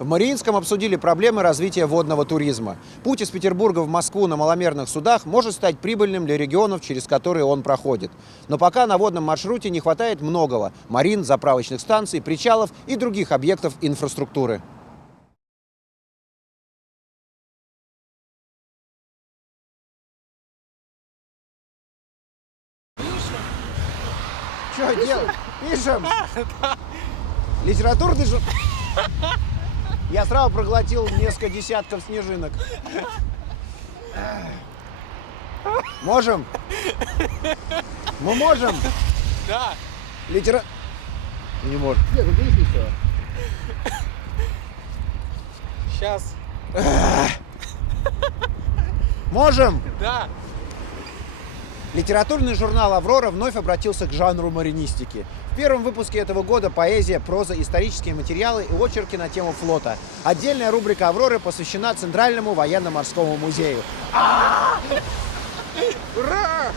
В Мариинском обсудили проблемы развития водного туризма. Путь из Петербурга в Москву на маломерных судах может стать прибыльным для регионов, через которые он проходит. Но пока на водном маршруте не хватает многого – марин, заправочных станций, причалов и других объектов инфраструктуры. Что делать? Пишем? Литературный же... Я сразу проглотил несколько десятков снежинок. Можем? Мы можем? Да. Не можем. Нет, ну есть все. Сейчас. Можем? Да. Литературный журнал «Аврора» вновь обратился к жанру маринистики. В первом выпуске этого года поэзия, проза, исторические материалы и очерки на тему флота. Отдельная рубрика «Авроры» посвящена Центральному военно-морскому музею. Ура!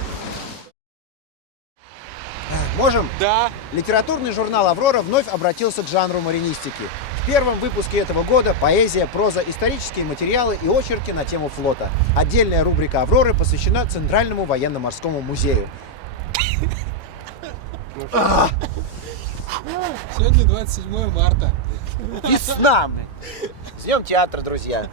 Можем? Да. Литературный журнал «Аврора» вновь обратился к жанру маринистики. В первом выпуске этого года поэзия, проза, исторические материалы и очерки на тему флота. Отдельная рубрика «Авроры» посвящена Центральному военно-морскому музею. Сегодня 27 марта. Весна! С днем театра, друзья!